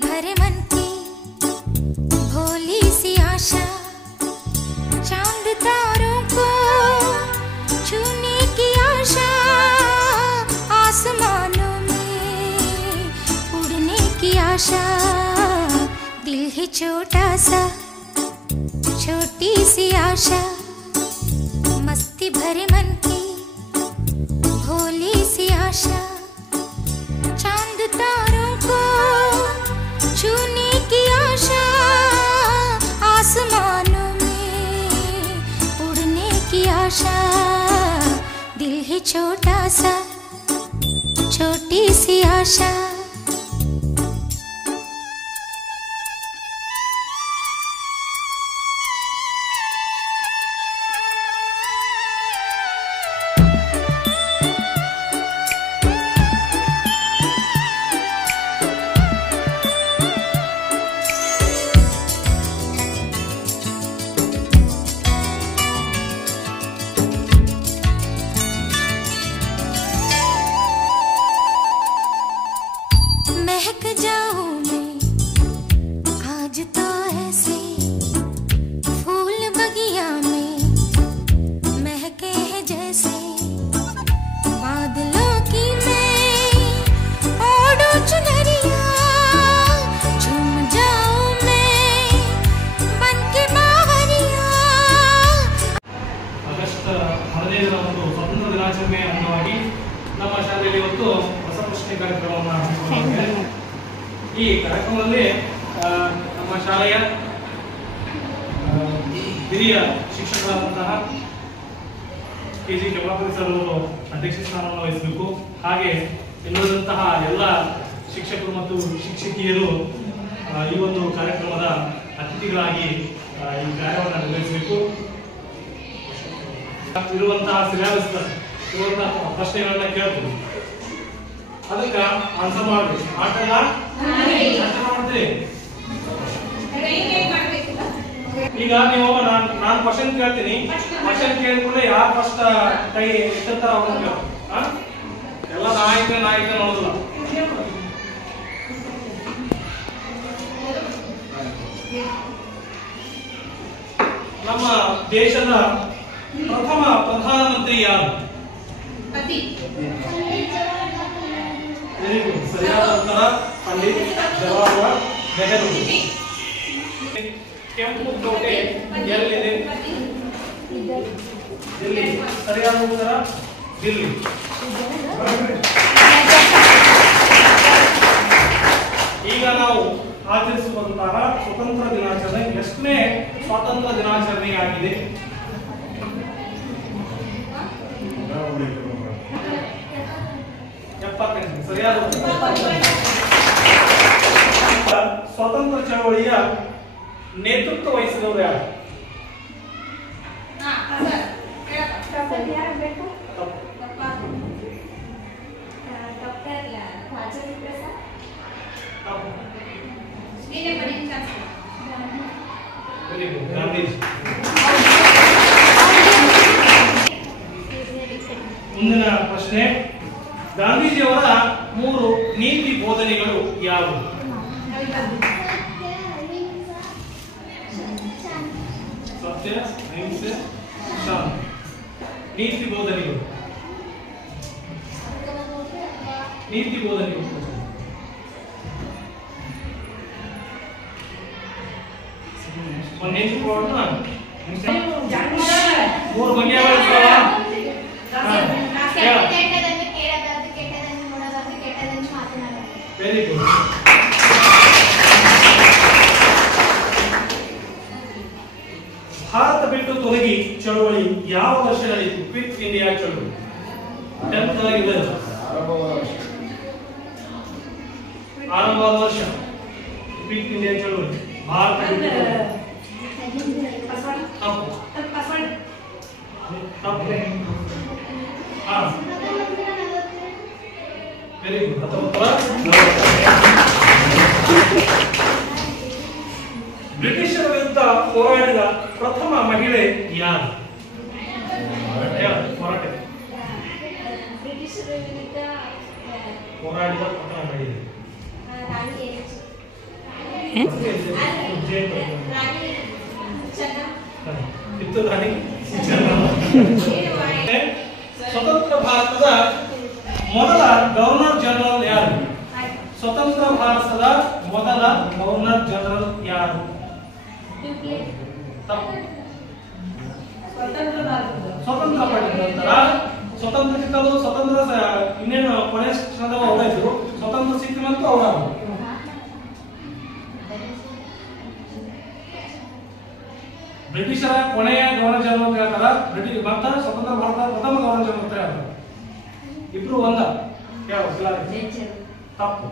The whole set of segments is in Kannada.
भरे मन की भोली सी आशा, चांद तारों को छूने की आशा, आसमानों में उड़ने की आशा। दिल है छोटा सा, छोटी सी आशा, मस्ती भरे मन की भोली सी आशा, चांद तारों को छूने की आशा, आसमानों में उड़ने की आशा। दिल है छोटा सा, छोटी सी आशा। महक जाऊं मैं आज तो ऐसे, फूल बगिया में महके हैं जैसे, बादलों की मैं ओढ़ूं चुनरिया, झूम जाऊं मैं बन के बावरिया। ಆಗಸ್ಟ್ 15ರಂದು ಸ್ವತಂತ್ರ ದಿನಾಚರಣೆ ಅಂಗವಾಗಿ ನಮ್ಮ ಶಾಲೆಯಲ್ಲಿ ಇವತ್ತು ಹೊಸ ಪ್ರಶ್ನೆ ಕಾರ್ಯಕ್ರಮವನ್ನು ಹಮ್ಮಿಕೊಂಡಿದ್ದೇವೆ. ಈ ಕಾರ್ಯಕ್ರಮದಲ್ಲಿ ನಮ್ಮ ಶಾಲೆಯ ಹಿರಿಯ ಶಿಕ್ಷಕರಾದಂತಹ KG ಕೆಂಪಾಪುರಿ ಸರ್ ಅವರು ಅಧ್ಯಕ್ಷ ಸ್ಥಾನವನ್ನು ವಹಿಸಬೇಕು. ಹಾಗೆ ಇನ್ನುಳಿದಂತಹ ಎಲ್ಲ ಶಿಕ್ಷಕರು ಮತ್ತು ಶಿಕ್ಷಕಿಯರು ಈ ಒಂದು ಕಾರ್ಯಕ್ರಮದ ಅತಿಥಿಗಳಾಗಿ ಈ ಕಾರ್ಯವನ್ನು ನಿರ್ವಹಿಸಬೇಕು. ಇರುವಂತಹ ಸಿಲೆಬಸ್ ಇರುವಂತಹ ಪ್ರಶ್ನೆಗಳನ್ನ ಕೇಳ್ತೀವಿ, ಅದಕ್ಕೆ ಆನ್ಸರ್ ಮಾಡ್ಬೇಕು. ಆಟಲ್ಲ ಮಾಡ್ತೀವಿ. ಈಗ ನೀವು ನಾನು ಕ್ವಶನ್ ಕೇಳ್ತೀನಿ, ಕ್ವಶನ್ ಕೇಳಿದ್ರೆ ಯಾರು ಫಸ್ಟ್ ಕೈ ಎತ್ತಿರ್ತಾರ ಅವ್ರನ್ನ ಕೇಳ್ತೀನಿ. ಎಲ್ಲ ನಾಯಕ ನೋಡೋದಿಲ್ಲ. ನಮ್ಮ ದೇಶದ ಪ್ರಥಮ ಪ್ರಧಾನಮಂತ್ರಿ ಯಾರು? ವೆರಿ ಗುಡ್, ಸರಿಯಾದ ಉತ್ತರ ಪಂಡಿತ್ ಜವಾಹರ್ಲಾಲ್ ನೆಹರು. ಕೆಂಪು ಕೋಟೆ ಎಲ್ಲಿದೆ? ದಿಲ್ಲಿ. ಸರಿಯಾದ ಉತ್ತರ ದಿಲ್ಲಿ. ಈಗ ನಾವು ಆಚರಿಸುವಂತಹ ಸ್ವತಂತ್ರ ದಿನಾಚರಣೆ ಎಷ್ಟನೇ ಸ್ವಾತಂತ್ರ್ಯ ದಿನಾಚರಣೆ ಆಗಿದೆ? 78. ಸರಿಯಾದ ಸ್ವಾತಂತ್ರ್ಯ ಚಳವಳಿಯ ನೇತೃತ್ವ ವಹಿಸಿದವರು ಯಾರು? Very good, Gandhiji. ಮುಂದಿನ ಪ್ರಶ್ನೆ, ಗಾಂಧೀಜಿಯವರ 3 ನೀತಿ ಬೋಧನೆಗಳು ಯಾವುವು? ಸತ್ಯ, ಅಹಿಂಸೆ, ಶಾಂತಿ. ನೀತಿ ಬೋಧನೆಗಳು. ನೀತಿ ಬೋಧನೆಗಳು ಮೂರು ಬಗೆಯ ವೆರಿ ಗುಡ್. ಭಾರತ ಬಿಟ್ಟು ತೊಲಗಿ ಚಳವಳಿ ಯಾವ ವರ್ಷ ನಡೆಯಿತು? ಕ್ವಿಟ್ ಇಂಡಿಯಾ ಚಳವಳಿ 10th ಆರಂಭವಾದ ವರ್ಷ ಕ್ವಿಟ್ ಇಂಡಿಯಾ ಚಳವಳಿ. Bharat very good. 1940. ಬ್ರಿಟಿಷರ ವಿರುದ್ಧ ಹೋರಾಡಿದ ಪ್ರಥಮ ಮಹಿಳೆ ಯಾರು? ಹೋರಾಡಿದ ಪ್ರಥಮ ಮಹಿಳೆ ಸ್ವತಂತ್ರ ಭಾರತದ ಮೊದಲ ಗವರ್ನರ್ ಜನರಲ್ ಯಾರು? ಸ್ವತಂತ್ರ ಭಾರತದ ಮೊದಲ ಗವರ್ನರ್ ಜನರಲ್ ಯಾರು? ಸ್ವತಂತ್ರ ಪಡೆದ ನಂತರ ಸ್ವತಂತ್ರ ಸಿಕ್ಕಲು ಸ್ವತಂತ್ರ ಇನ್ನೇನು ಕೊನೆ ಕ್ಷಣದಾಗ ಅವರಿದ್ರು. ಸ್ವತಂತ್ರ ಸಿಕ್ಕ ನಂತರ ಅವರು ಬ್ರಿಟಿಷರ ಕೊನೆಯ ಗವರ್ನರ್ ಜನರಲ್ ಹೇಳ್ತಾರ. ಬ್ರಿಟಿಷ್ ಮತ್ತೆ ಸ್ವತಂತ್ರ ಭಾರತದ ಪ್ರಥಮ ಗವರ್ನರ್ ಜನರಲ್ ಅಂತ ಹೇಳ್ತಾರೆ. ಇಬ್ರು ಒಂದ ತಪ್ಪು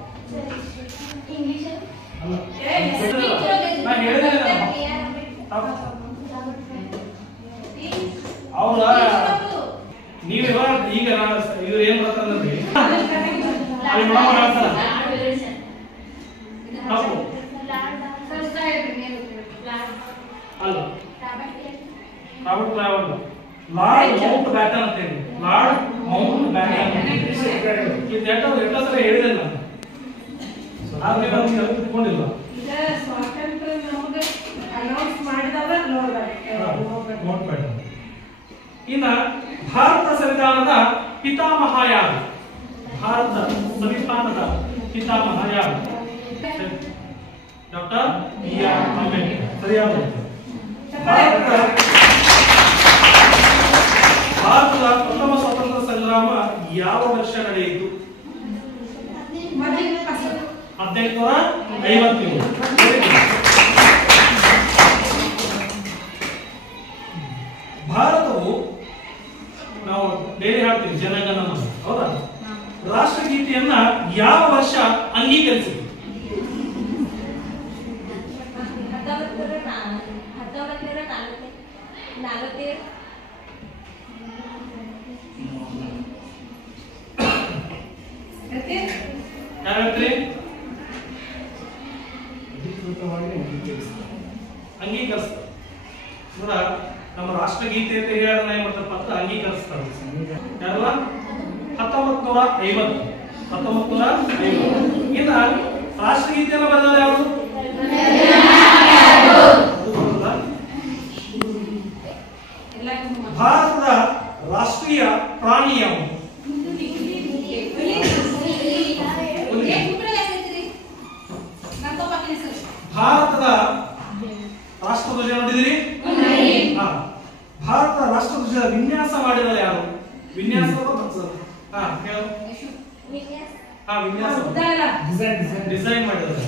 ಅವ್ರ ನೀವಿವಾಗ ಈಗ ಇವ್ರು ಏನ್ ಬರ್ತಂದ್ರಿ ತಪ್ಪು ಅಲ್ಲ. Robert Clive lord Mount baton ಅಂತ ಹೇಳಿ. ಲಾರ್ಡ್ ಮೌಂಟ್ ಬ್ಯಾಟನ್ ಎಲ್ಲ ಸಲ ಹೇಳಿದೆ ನಾನು. ತಿಳ್ಕೊಂಡಿಲ್ಲ. ಇನ್ನ ಭಾರತ ಸಂವಿಧಾನದ ಪಿತಾಮಹ ಯಾರು? ಭಾರತ ಸಂವಿಧಾನದ ಪಿತಾಮಹ ಯಾರು? Doctor B R. ಅಂಬೇಡ್ಕರ್. ಸರಿಯಾದ ಭಾರತದ ಪ್ರಥಮ ಸ್ವಾತಂತ್ರ್ಯ ಸಂಗ್ರಾಮ ಯಾವ ವರ್ಷ ನಡೆಯಿತು? 1857. ಭಾರತವು ನಾವು ಬೇರೆ ಹಾಡ್ತೀವಿ ಜನಗಣಮನ, ಹೌದಾ? ರಾಷ್ಟ್ರಗೀತೆಯನ್ನ ಯಾವ ವರ್ಷ ಅಂಗೀಕರಿಸಿತು? 1947. ಅಂಗೀಕರಿಸ್ತಾರೆ ನೋಡ. ನಮ್ಮ ರಾಷ್ಟ್ರಗೀತೆ ಅಂತ ಹೇಳೋಣ ಮಾಡ್ತಾರೆ ಪತ್ರ ಅಂಗೀಕರಿಸ್ತಾರೆ ಯಾರಲ್ಲ 1950. ಇನ್ನ ರಾಷ್ಟ್ರಗೀತೆಯನ್ನು ಬರೆದವರು ಯಾರು? ಭಾರತದ ರಾಷ್ಟ್ರೀಯ ಪ್ರಾಣಿ ಯಾವುದು? ಭಾರತದ ರಾಷ್ಟ್ರಧ್ವಜ ನೋಡಿದಿರಿ? ಭಾರತದ ರಾಷ್ಟ್ರಧ್ವಜದ ವಿನ್ಯಾಸ ಮಾಡಿದವರು ಯಾರು? ವಿನ್ಯಾಸ ಡಿಸೈನ್ ಮಾಡಿದವರು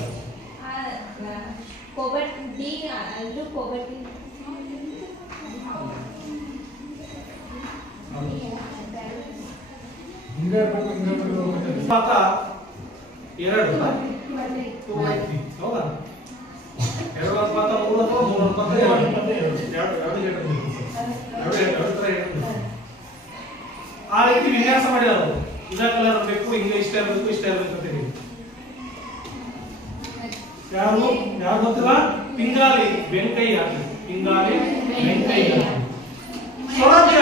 ಎರಡು ಹೌದಾ? ಎರಡು ಅನುಪಾತ 3 ಅಥವಾ 3 ಅನುಪಾತ 2 ಆ ರೀತಿ ವಿನ್ಯಾಸ ಮಾಡಿದರು. ಇದ ಕಲರ್ ಬೇಕು, ಹಿಂಗೆ ಇಷ್ಟ ಇರಬೇಕು, ಇಷ್ಟ ಇರಬೇಕು ಅಂತ ಹೇಳಿ. ಯಾರು ಗೊತ್ತಿಲ್ಲ? ಪಿಂಗಾಲಿ ವೆಂಕಯ್ಯ. ಸ್ವರಾಜ್ಯ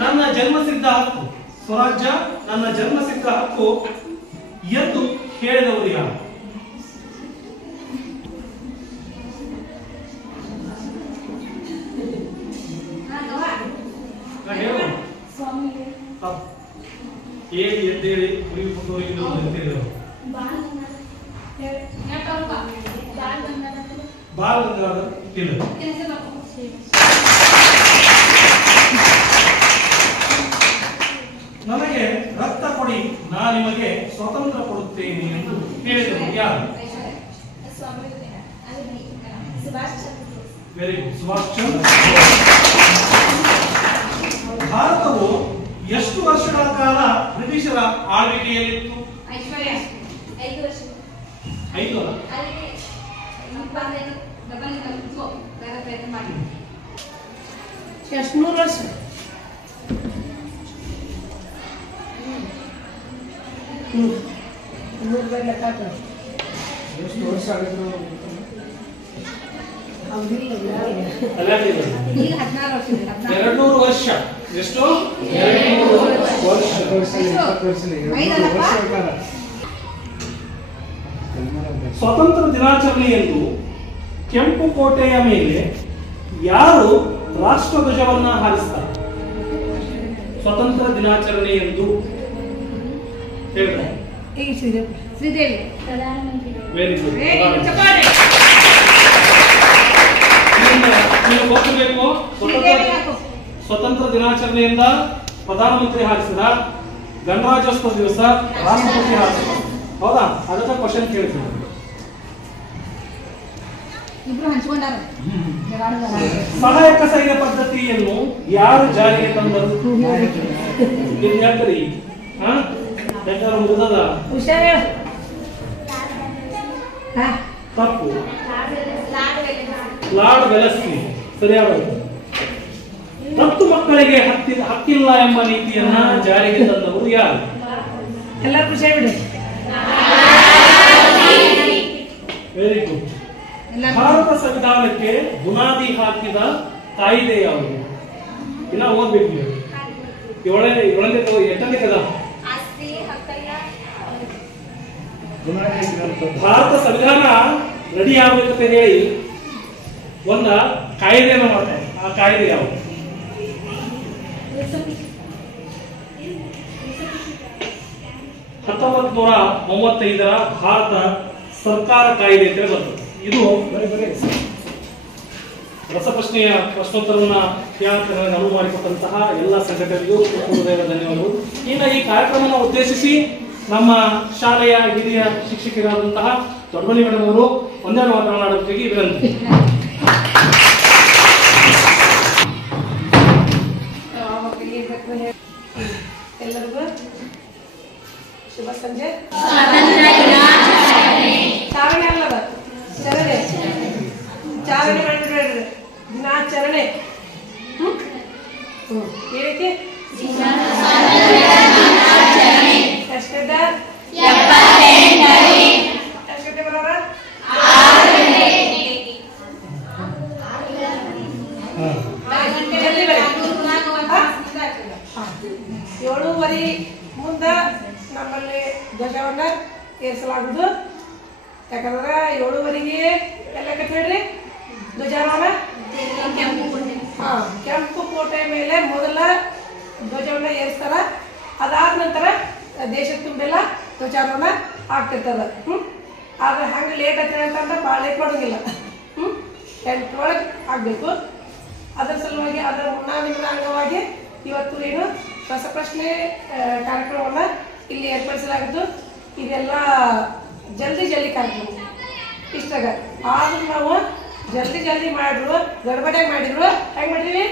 ನನ್ನ ಜನ್ಮಸಿದ್ಧ ಹಕ್ಕು. ಸ್ವರಾಜ್ಯ ನನ್ನ ಜನ್ಮಸಿದ್ಧ ಹಕ್ಕು ಎಂದು ಹೇಳಿದವರು ಯಾರು? ಹೇಳಿ ಎದ್ದೇಳಿ ಬಾಲ್ ಗಂಗಾಧರ್ ತಿಲಕ್. ನನಗೆ ರಕ್ತ ಕೊಡಿ, ನಾ ನಿಮಗೆ ಸ್ವಾತಂತ್ರ್ಯ ಕೊಡುತ್ತೇನೆ ಎಂದು ಹೇಳಿದರು ಯಾರು? Very good, Subhash Chandra. ಭಾರತವು ಎಷ್ಟು ವರ್ಷಗಳ ಕಾಲ ಬ್ರಿಟಿಷರ ಆಳ್ವಿಕೆಯಲ್ಲಿತ್ತು? 5 ವರ್ಷ. ಎಷ್ಟು 3 ವರ್ಷ? ಎಷ್ಟು ವರ್ಷ ಆಗಿದ್ರು? 200 ವರ್ಷ. ಎಷ್ಟು? 200 ವರ್ಷ. ಸ್ವತಂತ್ರ ದಿನಾಚರಣೆಯಂದು ಕೆಂಪು ಕೋಟೆಯ ಮೇಲೆ ಯಾರು ರಾಷ್ಟ್ರಧ್ವಜವನ್ನ ಹಾರಿಸ್ತಾರೆ? ಸ್ವತಂತ್ರ ದಿನಾಚರಣೆಯಂದು ಹೇಳಿದ್ರೆ ಶ್ರೀದೇವಿ ವೆರಿ ಗುಡ್. ನೀವು ಗೊತ್ತಬೇಕು, ಸ್ವತಂತ್ರ ದಿನಾಚರಣೆಯಿಂದ ಪ್ರಧಾನಮಂತ್ರಿ ಹಾರಿಸಿದ, ಗಣರಾಜ್ಯೋತ್ಸವ ದಿವಸ ರಾಷ್ಟ್ರಪತಿ ಹಾರಿಸಿದ. ಹೌದಾ? ಅದಕ್ಕೆ ಕ್ವಶನ್ ಕೇಳ್ತೀನಿ. ಇಬ್ರು ಹಂಚ್ಕೊಂಡಾರ. ಸಹಾಯಕ ಸೈನ್ಯ ಪದ್ಧತಿಯನ್ನು ಯಾರು ಜಾರಿಗೆ ತಂದರು? ಹೇಳ್ತೀರಿ? ಯಾಕಂದ್ರೆ ಮುಗಿದದ ತಪ್ಪು. ಲಾರ್ಡ್ ವೆಲೆಸ್ಲಿ ಸರಿಯಾದ. ದತ್ತು ಮಕ್ಕಳಿಗೆ ಹಕ್ಕಿಲ್ಲ ಎಂಬ ನೀತಿಯನ್ನ ಜಾರಿಗೆ ತಂದವರು ಯಾರು? ಎಲ್ಲ ಖುಷಿ ಬಿಡಿ. Very good. ಭಾರತ ಸಂವಿಧಾನಕ್ಕೆ ಬುನಾದಿ ಹಾಕಿದ ಕಾಯಿದೆ ಯಾವುದು? ಇನ್ನ ಓದ್ಬೇಕು ನೀವು. ಎಷ್ಟನೇ ಕದ? ಭಾರತ ಸಂವಿಧಾನ ರೆಡಿ ಆಗ್ಬೇಕಂತ ಹೇಳಿ ಒಂದ ಕಾಯ್ದೆಯನ್ನು ಮಾಡ್ತಾರೆ. ಆ ಕಾಯ್ದೆ ಯಾವುದು? 1935 ಭಾರತ ಸರ್ಕಾರ ಕಾಯ್ದೆ ಅಂತ ಬರ್ತದೆ. ಇದು ರಸಪ್ರಶ್ನೆಯ ಪ್ರಶ್ನೋತ್ತರವನ್ನ ಅನುವು ಮಾಡಿಕೊಟ್ಟಂತಹ ಎಲ್ಲ ಸಂಘಟನೆಗೂ ಹೃದಯದ ಧನ್ಯವಾದಗಳು. ಇನ್ನು ಈ ಕಾರ್ಯಕ್ರಮವನ್ನು ಉದ್ದೇಶಿಸಿ ನಮ್ಮ ಶಾಲೆಯ ಹಿರಿಯ ಶಿಕ್ಷಕರಾದಂತಹ ದೊಡ್ಡಮನಿ ಮೇಡಮ್ ಅವರು ಒಂದೆರಡು ಮಾತನಾಡೋದಕ್ಕೆ ವಿನಂತಿ. ಎಲ್ಲರಿಗೂ ಶುಭ ಸಂಜೆ. ಚಾರಣೆ ಮಾಡಿಬಿಡ್ರಿ. ದಿನಾಚರಣೆ ಏನಕ್ಕೆ ಎಷ್ಟೇ ಬರೋರ 7:30 ಮುಂದ ನಮ್ಮಲ್ಲಿ ಧ್ವಜವನ್ನ ಏರಿಸಲಾಗುವುದು. ಯಾಕಂದ್ರೆ 7:30 ಎಲ್ಲ ಕಟ್ಟಿಡ್ರಿ ಧ್ವಜಾರೋಹಣ. ಕೆಂಪು ಕೋಟೆ ಮೇಲೆ ಮೊದಲ ಧ್ವಜವನ್ನ ಏರಿಸ್ತಾರ. ಅದಾದ ನಂತರ ದೇಶದ ತುಂಬೆಲ್ಲ ಧ್ವಜಾರೋಹಣ ಆಗ್ತಿರ್ತದ. ಆದ್ರೆ ಹಂಗೆ ಲೇಟ್ ಆಗ್ತದೆ ಅಂತಂದ್ರೆ ಭಾಳ ಲೇಟ್ ಮಾಡೋಂಗಿಲ್ಲ. 10 ಒಳಗೆ ಆಗಬೇಕು. ಅದರ ಸಲುವಾಗಿ ಅದರ ಮುನ್ನಾದಿನ ಅಂಗವಾಗಿ ಇವತ್ತು ಏನು ರಸಪ್ರಶ್ನೆ ಕಾರ್ಯಕ್ರಮವನ್ನು ಇಲ್ಲಿ ಏರ್ಪಡಿಸಲಾಗಿದ್ದು. ಇದೆಲ್ಲ ಜಲ್ದಿ ಕಾರ್ಯಕ್ರಮ ಇಷ್ಟಾಗ. ಆದ್ರೂ ನಾವು ಜಲ್ದಿ ಮಾಡಿದ್ರು, ಗಡ್ಬಡಿಯಾಗಿ ಮಾಡಿದ್ರು. ಹೆಂಗೆ ಮಾಡಿದೀವಿ?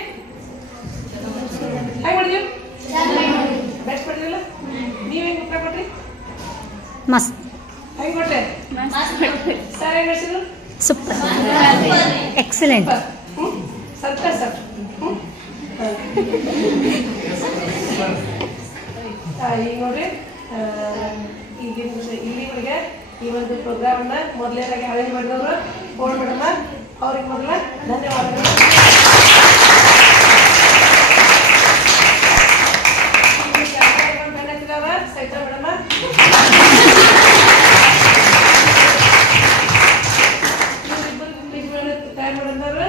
ಬೆಸ್ಟ್ ಮಾಡಿದ್ರಲ್ಲ. ನೀವು ಹೆಂಗೆ ಉತ್ತರ ಕೊಟ್ರಿ? ಮಸ್ತ್. ಹೆಂಗೆ ಕೊಟ್ರೆ? ಸರ್ ಹೆಂಗೆ ನಡೆಸಿದ್ರು? Super, excellent. ಸಂತೋಷ ಸರ್. ಈಗ ನೋಡ್ರಿ, ಇಲ್ಲಿವರೆಗೆ ಈ ಒಂದು ಪ್ರೋಗ್ರಾಮನ್ನ ಮೊದಲನೇದಾಗಿ ಅರೇಂಜ್ ಮಾಡಿದವರು ಫೋನ್ ಮೇಡಮ್, ಅವ್ರಿಗೆ ಮೊದಲ ಧನ್ಯವಾದಗಳು. ಸೈತಾ ಮೇಡಮ್, ಇವರಿಬ್ಬರು ತಯಾರು ಮಾಡಿದವರು.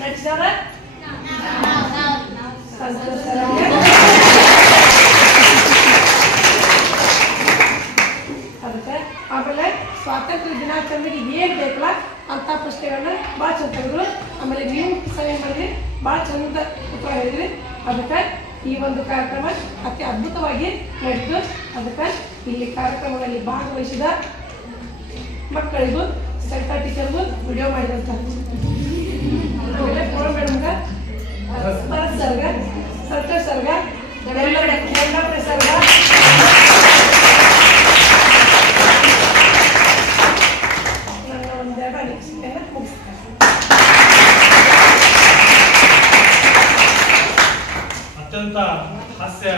ನಡೆಸಿದವ್ರ ಸಂತೋಷ. ಅದಕ್ಕೆ ಆಮೇಲೆ ಸ್ವಾತಂತ್ರ್ಯ ದಿನಾಚರಣೆಗೆ ಏನು ಬೇಕಲ್ಲ ಅಂತ ಪ್ರಶ್ನೆಗಳನ್ನ ಭಾಳ ಚಂದ ತೆಗೆದ್ರು. ಆಮೇಲೆ ನೀವು ಸಹ ಏನು ಮಾಡಿದ್ರಿ, ಭಾಳ ಚಂದ ಉತ್ತರ ಹೇಳಿದ್ರಿ. ಅದಕ್ಕೆ ಈ ಒಂದು ಕಾರ್ಯಕ್ರಮ ಅತಿ ಅದ್ಭುತವಾಗಿ ನಡೆದು. ಅದಕ್ಕೆ ಇಲ್ಲಿ ಕಾರ್ಯಕ್ರಮದಲ್ಲಿ ಭಾಗವಹಿಸಿದ ಮಕ್ಕಳಿಗೂ ಸೆಂಟರ್ ಟೀಚರ್ಗೂ ವಿಡಿಯೋ ಮಾಡಿದಂತ ಆಮೇಲೆ ಪೂರ್ವ ಮೇಡಮ್ಗ, ಭರತ್ ಸರ್ಗ, ಸಂತೋಷ್ ಸರ್ಗ, ಎಲ್ಲಪ್ಪ ಸರ್ಗ, ನನ್ನ ಒಂದೆರಡು ಅನಿಸಿಕೆಯನ್ನು ಮುಗಿಸ್ತಾರೆ. ಅತ್ಯಂತ ಹಾಸ್ಯ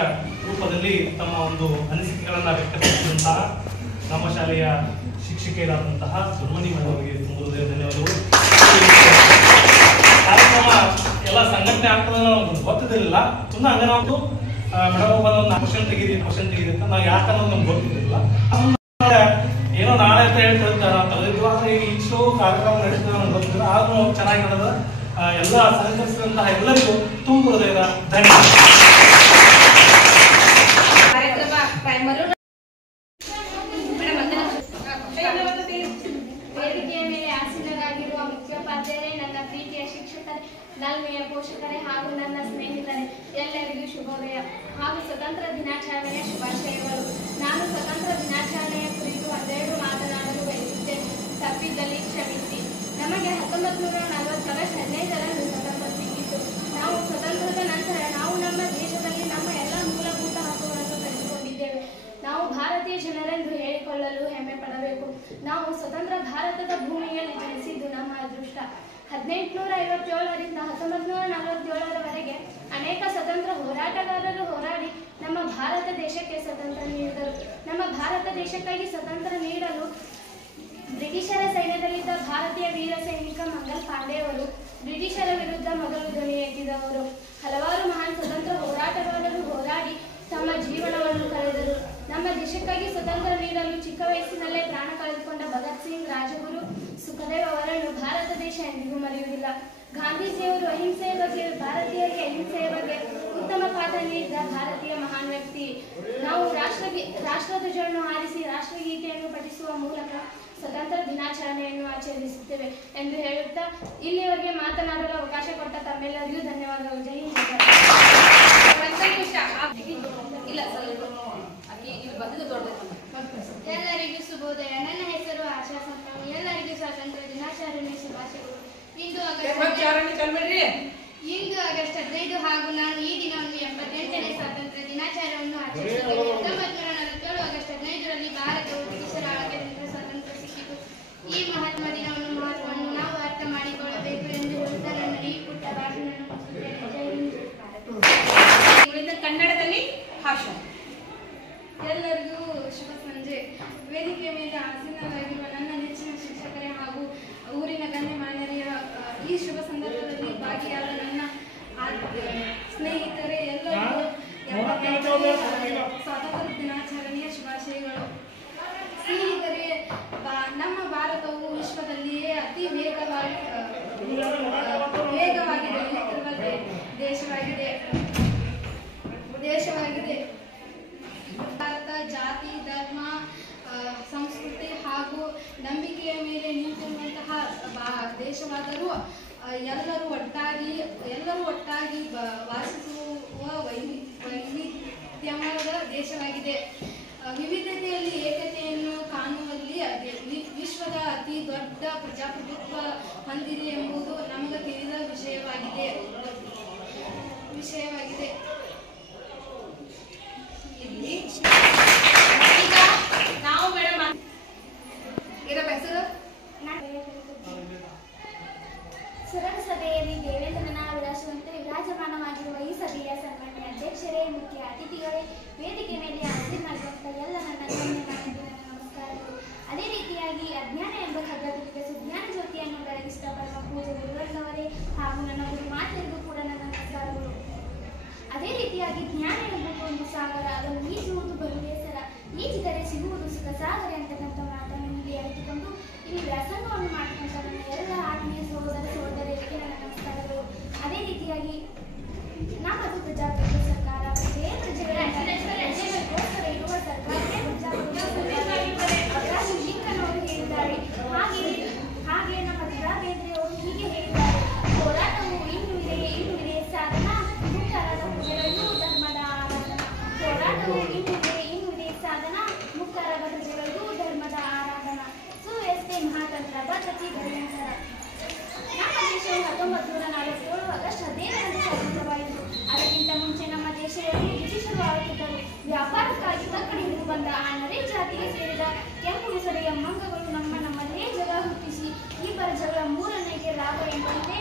ರೂಪದಲ್ಲಿ ತಮ್ಮ ಒಂದು ಅನಿಸಿಕೆಗಳನ್ನು ವ್ಯಕ್ತಪಡಿಸಿದಂತಹ ನಮ್ಮ ಶಾಲೆಯ ಶಿಕ್ಷಕಿಯರಾದಂತಹ ದೊಡ್ಡಮನಿ ಮೇಡಮ್ ಅವರಿಗೆ ತುಂಬ ಧನ್ಯವಾದಗಳು. ಕಾರ್ಯಕ್ರಮ ಎಲ್ಲ ಸಂಘಟನೆ ಆಗ್ತದೆ ನಮ್ಗೆ ಗೊತ್ತಿರಲಿಲ್ಲ. ಸುಮ್ಮನೆ ಹಂಗೆ ನಾವು ಮೇಡಮ್ ಬಂದು ಒಂದು ಕ್ವಶನ್ ತೆಗೀರಿ ಅಂತ ನಾವು ಯಾಕಂದ್ರೆ ನಮ್ಗೆ ಗೊತ್ತಿರಲಿಲ್ಲ. ಏನೋ ನಾಳೆ ಅಂತ ಹೇಳ್ತಾ ತಲೆದಿದ್ವು. ಆದರೆ ಈಗ ಇಷ್ಟು ಕಾರ್ಯಕ್ರಮ ನಡೆಸಿದ್ರೆ ನಮ್ಗೆ ಗೊತ್ತಿಲ್ಲ. ಆದ್ರೂ ಚೆನ್ನಾಗಿ ನಡೆದ ಎಲ್ಲ ಸಹಕರಿಸಿದಂತಹ ಎಲ್ಲರಿಗೂ ತುಂಬ ಹೃದಯದ ಧನ್ಯವಾದ. ವೇದಿಕೆಯ ಮೇಲೆ ಆಸೀನರಾಗಿರುವ ಮುಖ್ಯೋಪಾಧ್ಯಾಯರೇ, ನನ್ನ ಪ್ರೀತಿಯ ಶಿಕ್ಷಕರೇ, ತಾಳ್ಮೆಯ ಪೋಷಕರೇ ಹಾಗೂ ನನ್ನ ಸ್ನೇಹಿತರೆ, ಎಲ್ಲರಿಗೂ ಶುಭೋದಯ ಹಾಗೂ ಸ್ವತಂತ್ರ ದಿನಾಚರಣೆಯ ಶುಭಾಶಯಗಳು. ನಾನು ಸ್ವತಂತ್ರ ದಿನಾಚರಣೆಯ ಕುರಿತು ಒಂದೆರಡು ಮಾತನಾಡಲು ಬಯಸುತ್ತೇನೆ. ತಪ್ಪಿದ್ದಲ್ಲಿ ಕ್ಷಮಿಸಿ. ನಮಗೆ 1940 ಆಗಸ್ಟ್ 15ರಂದು ಸ್ವತಂತ್ರ ಸಿಕ್ಕಿತು. ನಾವು ಸ್ವತಂತ್ರದ ನಂತರ ನಾವು ನಮ್ಮ ದೇಶದಲ್ಲಿ ನಮ್ಮ ಎಲ್ಲ ಮೂಲಭೂತ ಹಕ್ಕುಗಳನ್ನು ಪಡೆದುಕೊಂಡಿದ್ದೇವೆ. ನಾವು ಭಾರತೀಯ ಜನರೆಂದು ಹೇಳಿಕೊಳ್ಳಲು ಹೆಮ್ಮೆ ಪಡಬೇಕು. ನಾವು ಸ್ವತಂತ್ರ ಭಾರತದ ಭೂಮಿಯಲ್ಲಿ ಜನಿಸಿದ್ದು ನಮ್ಮ ಅದೃಷ್ಟ. 1857ರಿಂದ 1947ರವರೆಗೆ ಅನೇಕ ಸ್ವತಂತ್ರ ಹೋರಾಟಗಾರರು ಹೋರಾಡಿ ನಮ್ಮ ಭಾರತ ದೇಶಕ್ಕೆ ಸ್ವತಂತ್ರ ನೀಡಿದರು. ನಮ್ಮ ಭಾರತ ದೇಶಕ್ಕಾಗಿ ಸ್ವತಂತ್ರ ನೀಡಲು ಬ್ರಿಟಿಷರ ಸೈನ್ಯದಲ್ಲಿದ್ದ ಭಾರತೀಯ ವೀರ ಸೈನಿಕ ಮಂಗಲ್ ಪಾಂಡೆ ಅವರು ಬ್ರಿಟಿಷರ ವಿರುದ್ಧ ಮೊದಲು ಧ್ವನಿ ಎತ್ತಿದವರು. ಹಲವಾರು ಮಹಾನ್ ಸ್ವತಂತ್ರ ಹೋರಾಟಗಾರರು ಹೋರಾಡಿ ತಮ್ಮ ಜೀವನವನ್ನು ಕಳೆದರು. ನಮ್ಮ ದೇಶಕ್ಕಾಗಿ ಸ್ವತಂತ್ರ ನೀಡಲು ಚಿಕ್ಕ ವಯಸ್ಸಿನಲ್ಲೇ ಪ್ರಾಣ ಕಳೆದುಕೊಂಡ ಭಗತ್ ಸಿಂಗ್, ರಾಜಗುರು, ಸುಖದೇವ್ ಅವರನ್ನು ಭಾರತ ದೇಶ ಎಂದಿಗೂ ಮರೆಯುವುದಿಲ್ಲ. ಗಾಂಧೀಜಿಯವರು ಅಹಿಂಸೆಯ ಬಗ್ಗೆ, ಭಾರತೀಯರಿಗೆ ಅಹಿಂಸೆಯ ಬಗ್ಗೆ ಉತ್ತಮ ಪಾಠ ನೀಡಿದ ಭಾರತೀಯ ಮಹಾನ್ ವ್ಯಕ್ತಿ. ನಾವು ರಾಷ್ಟ್ರಧ್ವಜವನ್ನು ಹಾರಿಸಿ ರಾಷ್ಟ್ರಗೀತೆಯನ್ನು ಪಠಿಸುವ ಮೂಲಕ ಸ್ವತಂತ್ರ ದಿನಾಚರಣೆಯನ್ನು ಆಚರಿಸುತ್ತೇವೆ ಎಂದು ಹೇಳುತ್ತಾ ಇಲ್ಲಿವರೆಗೆ ಮಾತನಾಡಲು ಅವಕಾಶ ಕೊಟ್ಟ ತಮ್ಮೆಲ್ಲರಿಗೂ ಧನ್ಯವಾದಗಳು. ಜೈ ಹಿಂದ್. ಎಲ್ಲರಿಗೂ ಶುಭೋದಯ. ನನ್ನ ಹೆಸರು ಆಶಾ ಸಂಪೂರ್ಣ. ಎಲ್ಲರಿಗೂ ಸ್ವಾತಂತ್ರ್ಯ ದಿನಾಚರಣೆ ಶುಭಾಶಯಗಳು. ಇಂದು ಆಗಸ್ಟ್ 15 ಹಾಗೂ ನಾನು ಈ ದಿನವನ್ನು 88ನೇ ಸ್ವಾತಂತ್ರ್ಯ ದಿನಾಚರಣೆಯನ್ನು ಆಚರಿಸುತ್ತೇವೆ. 1947 ಆಗಸ್ಟ್ 15ರಲ್ಲಿ ಭಾರತವು ಬ್ರಿಟಿಷರ ಆಳ್ವಿಕೆಯಿಂದ ಸ್ವಾತಂತ್ರ್ಯ ಸಿಕ್ಕಿತು. ಈ ಮಹತ್ವವನ್ನು ನಾವು ಅರ್ಥ ಮಾಡಿಕೊಳ್ಳಬೇಕು ಎಂದು ಹೇಳುತ್ತಾ ನನ್ನ ಈ ಪುಟ್ಟ ಭಾಷಣವನ್ನು ಮುಗಿಸುತ್ತೇನೆ. ಕನ್ನಡದಲ್ಲಿ ಭಾಷಣ. ಎಲ್ಲರಿಗೂ ಶುಭ ಸಂಜೆ. ವೇದಿಕೆ ಮೇಲೆ ಆಸೀನರಾಗಿರುವ ನನ್ನ ನೆಚ್ಚಿನ ಶಿಕ್ಷಕರೇ ಹಾಗೂ ಊರಿನ ಗಣ್ಯಮಾನ್ಯರ ಈ ಶುಭ ಸಂದರ್ಭದಲ್ಲಿ ಭಾಗಿಯಾದ ನನ್ನ ಸ್ನೇಹಿತರೇ, ಎಲ್ಲರಿಗೂ ಸ್ವಾತಂತ್ರ್ಯ ದಿನಾಚರಣೆಯ ಶುಭಾಶಯಗಳು. ಸ್ನೇಹಿತರೆ, ನಮ್ಮ ಭಾರತವು ವಿಶ್ವದಲ್ಲಿಯೇ ಅತಿ ವೇಗವಾಗಿ ಬೆಳೆಯುತ್ತಿರುವ ದೇಶವಾಗಿದೆ. ಭಾರತ ಜಾತಿ, ಧರ್ಮ, ಸಂಸ್ಕೃತಿ ಹಾಗೂ ನಂಬಿಕೆಯ ಮೇಲೆ ನಿಂತಿರುವಂತಹ ದೇಶವಾದರೂ ಎಲ್ಲರೂ ಒಟ್ಟಾಗಿ ವಾಸಿಸುವ ವೈವಿಧ್ಯಮಯ ದೇಶವಾಗಿದೆ. ವಿವಿಧತೆಯಲ್ಲಿ ಏಕತೆಯನ್ನು ಕಾಣುವಲ್ಲಿ ವಿಶ್ವದ ಅತಿ ದೊಡ್ಡ ಪ್ರಜಾಪ್ರಭುತ್ವ ಹೊಂದಿದೆ ಎಂಬುದು ನಮಗೆ ತಿಳಿದ ವಿಷಯವಾಗಿದೆ. ನಾವು ಮೇಡಮ್ ಹೆಸರು ಸುರಣ ಸಭೆಯಲ್ಲಿ ದೇವೇಂದ್ರನ ವಿಲಾಸವಂತೆ ವಿರಾಜಮಾನವಾಗಿರುವ ಈ ಸಭೆಯ ಸನ್ಮಾನ್ಯ ಅಧ್ಯಕ್ಷರೇ, ಮುಖ್ಯ ಅತಿಥಿಗಳೇ, ವೇದಿಕೆ ಮೇಲೆ ಆಸೀನರಾಗಿರುವಂತಹ ಎಲ್ಲ ನನ್ನ ಗಣ್ಯಮಾನ್ಯರಿಗೆ ನಮಸ್ಕಾರಗಳು. ಅದೇ ರೀತಿಯಾಗಿ ಅಜ್ಞಾನ ಎಂಬ ಖಡ್ಗದಿಂದ ಸುಜ್ಞಾನ ಜ್ಯೋತಿಯನ್ನು ಬೆಳಗಿಸಿದ ಪರಮ ಪೂಜೆ ಗುರುಗಳವರೇ ಹಾಗೂ ನನ್ನ ಗುರು ಮಾತೆಯರಿಗೂ ಕೂಡ ನನ್ನ ನಮಸ್ಕಾರಗಳು. ಅದೇ ರೀತಿಯಾಗಿ ಜ್ಞಾನ ಎಂಬುದು ಒಂದು ಸಾಗರ, ಅದನ್ನು ಈಜುವುದು ಬಲು ಬೇಸರ, ಈಜಿದರೆ ಸಿಗುವುದು ಸುಖ ಸಾಗರ ಅಂತಕ್ಕಂಥ ಮಾತನ್ನು ಇಲ್ಲಿ ಅರಿತುಕೊಂಡು ಇಲ್ಲಿ ವ್ಯಾಸಂಗವನ್ನು ಮಾಡಿಕೊಂಡ ನನ್ನ ಎಲ್ಲ ಆತ್ಮೀಯ ಸಹೋದರರಿಗೆ ನನ್ನ ನಮಸ್ಕಾರಗಳು. ಅದೇ ರೀತಿಯಾಗಿ ನಮ್ಮದು ಪ್ರಜಾಪ್ರಭುತ್ವ ಸರ್ಕಾರ, ಪ್ರಜೆಗಳಿಗೋಸ್ಕರ ಇರುವ ಸರ್ಕಾರವೇ ಪ್ರಜಾಪ್ರಭುತ್ವ ಲಿಂಕನವರು ಹೇಳಿದ್ದಾರೆ. ಹಾಗೆ ನಮ್ಮ ಬೇಂದ್ರೆಯವರು ಹೀಗೆ ಹೇಳಿದ್ದಾರೆ: ಹೋರಾಟವು ಇನ್ನೂ ಇದೆ ಸಾಧನ, ಮುಕ್ತರಾದ ಪ್ರಜೆಗಳಿಗೂ ಧರ್ಮದ ಆರಾಧನಾ. ಹೋರಾಟವು ಇನ್ನೂ ಇದೆ ಸಾಧನ, ಮುಕ್ತರಾದ ಪ್ರಜೆಗಳಿಗೂ ಧರ್ಮದ ಆರಾಧನಾ. ಸುವ್ಯವಸ್ಥೆ, ಮಹಾತಂತ್ರ, ಬದ್ಧತೆ, ಧರ್ಮಾಂತರ. ನಮ್ಮ ದೇಶವು 1947 ಆಗಸ್ಟ್ 15ರಂದು ಸ್ವಾತಂತ್ರ್ಯವಾಯಿತು. ಅದಕ್ಕಿಂತ ಮುಂಚೆ ನಮ್ಮ ದೇಶದಲ್ಲಿ ಬ್ರಿಟಿಷರು ಆಳುತ್ತಿದ್ದರು. ವ್ಯಾಪಾರಕ್ಕಾಗಿ ಕಕ್ಕಡಿ ಹಿಡಿದು ಬಂದ ಆ ನರಿ ಜಾತಿಗೆ ಸೇರಿದ ಕೆಂಪು ಹೆಸರೆಯ ಮಂಗಗಳು ನಮ್ಮಲ್ಲೇ ಜಗ ಹುಟ್ಟಿಸಿ ಈ ಜಗಳ ಮೂರನೆಗೆ ಲಾಭ ಎಂಬಂತೆ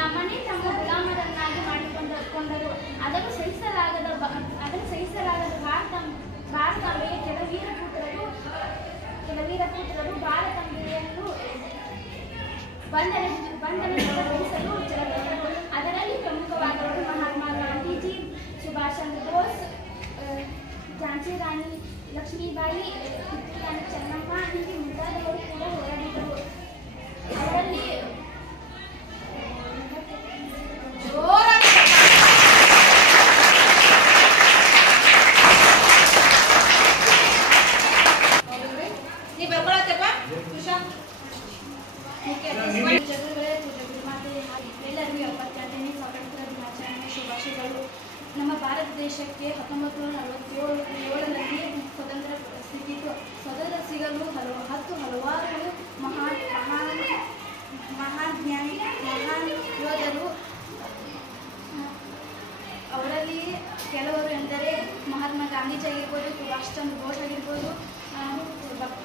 ನಮ್ಮನ್ನೇ ತಮ್ಮ ಗುಲಾಮರನ್ನಾಗಿ ಮಾಡಿಕೊಂಡರು. ಅದನ್ನು ಸಹಿಸಲಾಗದ ಭಾರತಾಂಬೆಯ ಕೆಲ ವೀರಪುತ್ರರು ಭಾರತಾಂಬೆಯನ್ನು ಬಂಧನದಿಂದ ಭಾರತ ದೇಶಕ್ಕೆ 1947ರಲ್ಲಿ ಸ್ವತಂತ್ರ ಸಿಕ್ಕಿತು. ಸ್ವತಂತ್ರ ಸಿಗಲು ಹಲವಾರು ಮಹಾನ್ ಯೋಧರು, ಅವರಲ್ಲಿ ಕೆಲವರು ಎಂದರೆ ಮಹಾತ್ಮ ಗಾಂಧೀಜಿ ಆಗಿರ್ಬೋದು, ಸುಭಾಷ್ ಚಂದ್ರ ಬೋಸ್ ಆಗಿರ್ಬೋದು,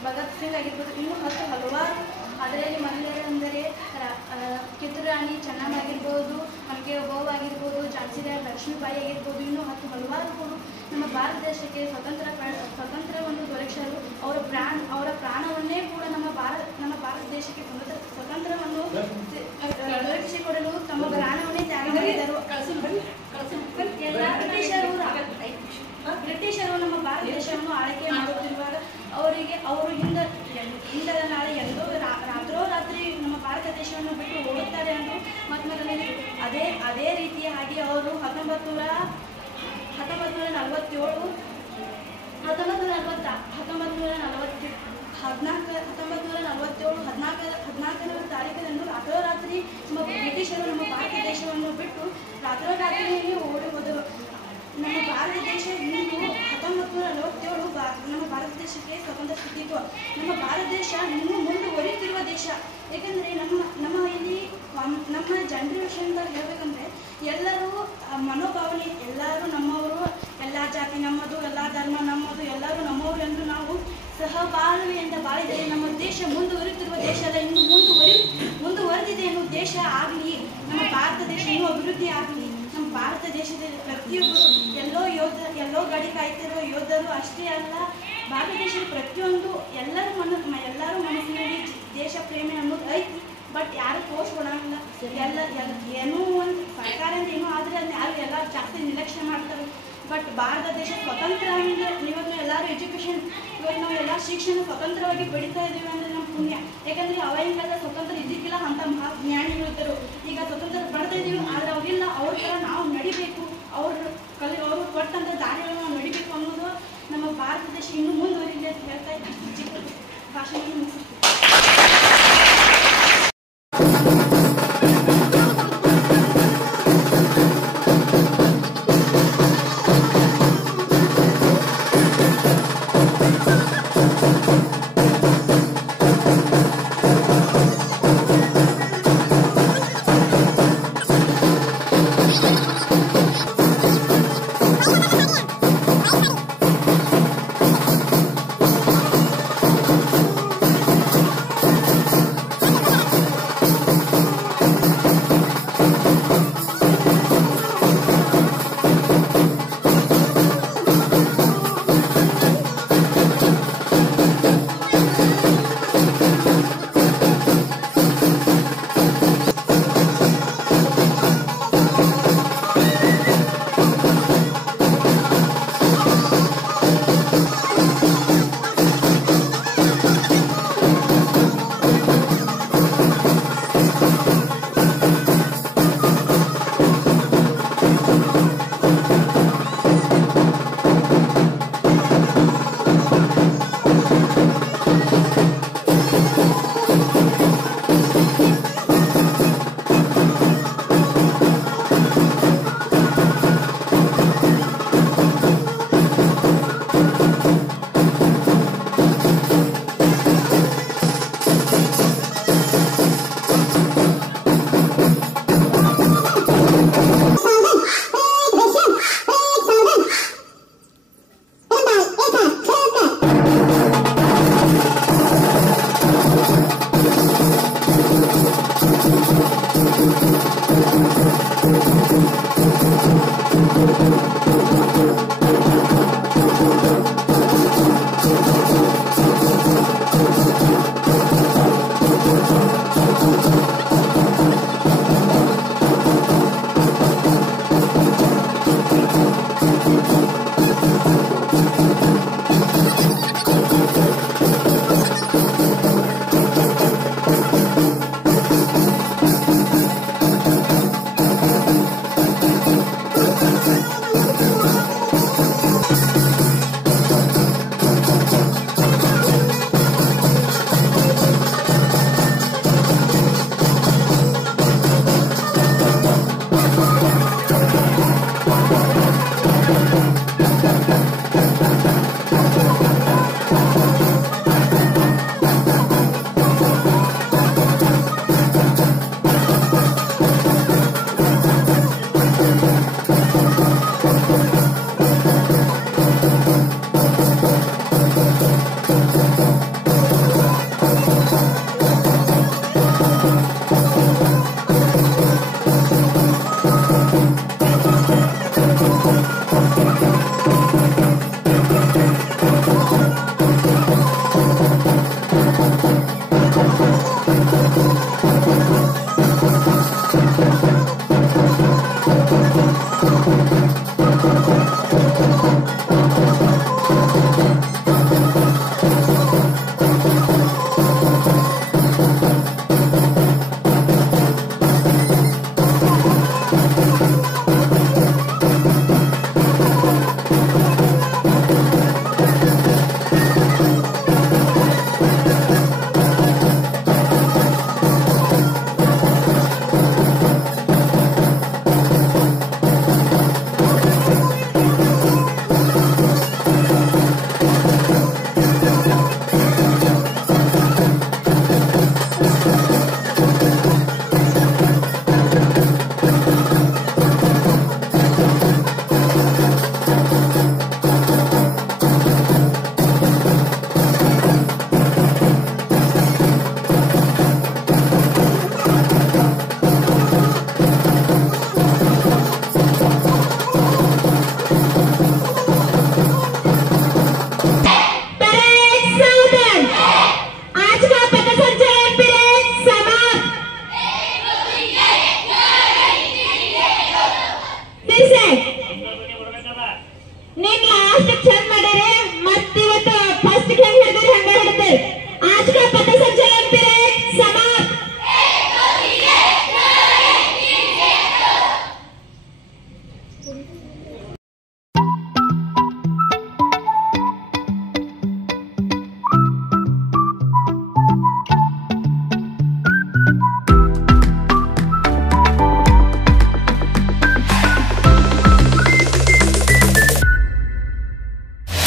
ಭಗತ್ ಸಿಂಗ್ ಆಗಿರ್ಬೋದು, ಇನ್ನೂ ಹಲವಾರು. ಅದರಲ್ಲಿ ಮಹಿಳೆಯರೆಂದರೆ ಕಿತ್ತೂರು ರಾಣಿ ಚೆನ್ನಮ್ಮ ಆಗಿರ್ಬೋದು, ಮಲ್ಕೆ ಓಬವ್ವ ಆಗಿರ್ಬೋದು, ಝಾನ್ಸಿ ರಾಣಿ ಲಕ್ಷ್ಮೀಬಾಯಿ ಆಗಿರ್ಬೋದು, ಇನ್ನೂ ಹಲವಾರು ನಮ್ಮ ಭಾರತ ದೇಶಕ್ಕೆ ಸ್ವತಂತ್ರವನ್ನು ದೊರಕಿಸಲು ಅವರ ಪ್ರಾಣವನ್ನೇ ಕೂಡ ನಮ್ಮ ಭಾರತ ದೇಶಕ್ಕೆ ಸ್ವತಂತ್ರವನ್ನು ದೊರಕಿಸಿಕೊಡಲು ತಮ್ಮ ಪ್ರಾಣವನ್ನೇ ತ್ಯಾಗ ಮಾಡಿದರು. ಎಲ್ಲ ಬ್ರಿಟಿಷರು ನಮ್ಮ ಭಾರತ ದೇಶವನ್ನು ಆಳ್ವಿಕೆ ಮಾಡುತ್ತಿರುವಾಗ ಅವರು ಹಿಂದದ ನಾಳೆ ಎಲ್ಲೋ ರಾತ್ರೋರಾತ್ರಿ ನಮ್ಮ ಭಾರತ ದೇಶವನ್ನು ಬಿಟ್ಟು ಹೋಗುತ್ತಾರೆ ಎಂದು ಮಹಾತ್ಮರಲ್ಲಿ ಅದೇ ರೀತಿಯಾಗಿ ಅವರು 14ನೇ ತಾರೀಕಿನಂದು ರಾತ್ರೋರಾತ್ರಿ ನಮ್ಮ ಬ್ರಿಟಿಷರು ನಮ್ಮ ಭಾರತ ದೇಶವನ್ನು ಬಿಟ್ಟು ರಾತ್ರೋರಾತ್ರಿಯಲ್ಲಿ ಓಡಿ ಹೋದರು. ನಮ್ಮ ಭಾರತ ದೇಶ ಇಂದು 1947 ನಮ್ಮ ಭಾರತ ದೇಶಕ್ಕೆ ಸ್ವತಂತ್ರ ಸಿಕ್ಕಿತು. ನಮ್ಮ ಭಾರತ ದೇಶ ಇನ್ನೂ ಮುಂದುವರಿಯುತ್ತಿರುವ ದೇಶ. ಏಕೆಂದರೆ ನಮ್ಮ ಇಲ್ಲಿ ನಮ್ಮ ಜನರೇಷನ್ದಾಗ ಹೇಳ್ಬೇಕಂದ್ರೆ ಎಲ್ಲರೂ ಮನೋಭಾವನೆ, ಎಲ್ಲರೂ ನಮ್ಮವರು, ಎಲ್ಲ ಜಾತಿ ನಮ್ಮದು, ಎಲ್ಲ ಧರ್ಮ ನಮ್ಮದು, ಎಲ್ಲರೂ ನಮ್ಮವರು ಎಂದು ನಾವು ಸಹಬಾಳ್ವೆಯಿಂದ ಬಾಳಿದರೆ ನಮ್ಮ ದೇಶ ಮುಂದುವರಿಯುತ್ತಿರುವ ದೇಶ ಅಲ್ಲ, ಇನ್ನು ಮುಂದುವರೆದಿದೆ ಎನ್ನುವ ದೇಶ ಆಗಲಿ. ನಮ್ಮ ಭಾರತ ದೇಶ ಇನ್ನೂ ಅಭಿವೃದ್ಧಿ ಆಗಲಿ. ನಮ್ಮ ಭಾರತ ದೇಶದಲ್ಲಿ ಪ್ರತಿಯೊಬ್ಬರು ಎಲ್ಲೋ ಗಾಡಿ ಕಾಯ್ತಿರೋ ಯೋಧರು ಅಷ್ಟೇ ಅಲ್ಲ, ಭಾರತ ದೇಶದ ಪ್ರತಿಯೊಂದು ಎಲ್ಲರೂ ಮನಸ್ಸಿನಲ್ಲಿ ದೇಶ ಪ್ರೇಮಿ ಅನ್ನೋದು ಐತಿ. ಬಟ್ ಯಾರು ತೋರಿಸ್ಕೊಡಂಗಿಲ್ಲ. ಏನೋ ಒಂದು ಸರ್ಕಾರ ಅಂತ ಏನೋ ಆದರೆ ಅಲ್ಲಿ ಯಾರು ಎಲ್ಲ ಜಾಸ್ತಿ ನಿರ್ಲಕ್ಷ್ಯ ಮಾಡ್ತಾರೆ. ಬಟ್ ಭಾರತ ದೇಶ ಸ್ವತಂತ್ರ ಅಂದರೆ ಇವಾಗ ಎಲ್ಲರೂ ಎಜುಕೇಷನ್, ಇವಾಗ ನಾವು ಎಲ್ಲ ಶಿಕ್ಷಣ ಸ್ವತಂತ್ರವಾಗಿ ಬೆಳೀತಾ ಇದ್ದೀವಿ ಅಂದರೆ ನಮ್ಮ ಪುಣ್ಯ. ಯಾಕಂದರೆ ಅವಾಗಿನ ಕಾಲದ ಸ್ವತಂತ್ರ ಇದ್ದಿಕ್ಕಿಲ್ಲ, ಅಂಥ ಮಹಾ ಜ್ಞಾನಿಗಳಿದ್ದರು. ಈಗ ಸ್ವತಂತ್ರ ಪಡ್ತಾ ಇದ್ದೀವಿ, ಆದರೆ ಅವರಿಲ್ಲ. ಅವ್ರ ಥರ ನಾವು ನಡಿಬೇಕು, ಅವರು ಕೊಟ್ಟಂಥ ದಾರಿಗಳನ್ನು ನಾವು ನಡಿಬೇಕು ಅನ್ನೋದು ನಮ್ಮ ಭಾರತ ದೇಶ ಇನ್ನೂ ಮುಂದುವರಿಲಿ ಅಂತ ಹೇಳ್ತಾ ಇದ್ದೀನಿ. ಚಿಕ್ಕ ಭಾಷೆಯನ್ನು ಮುಗಿಸ್ತೀವಿ.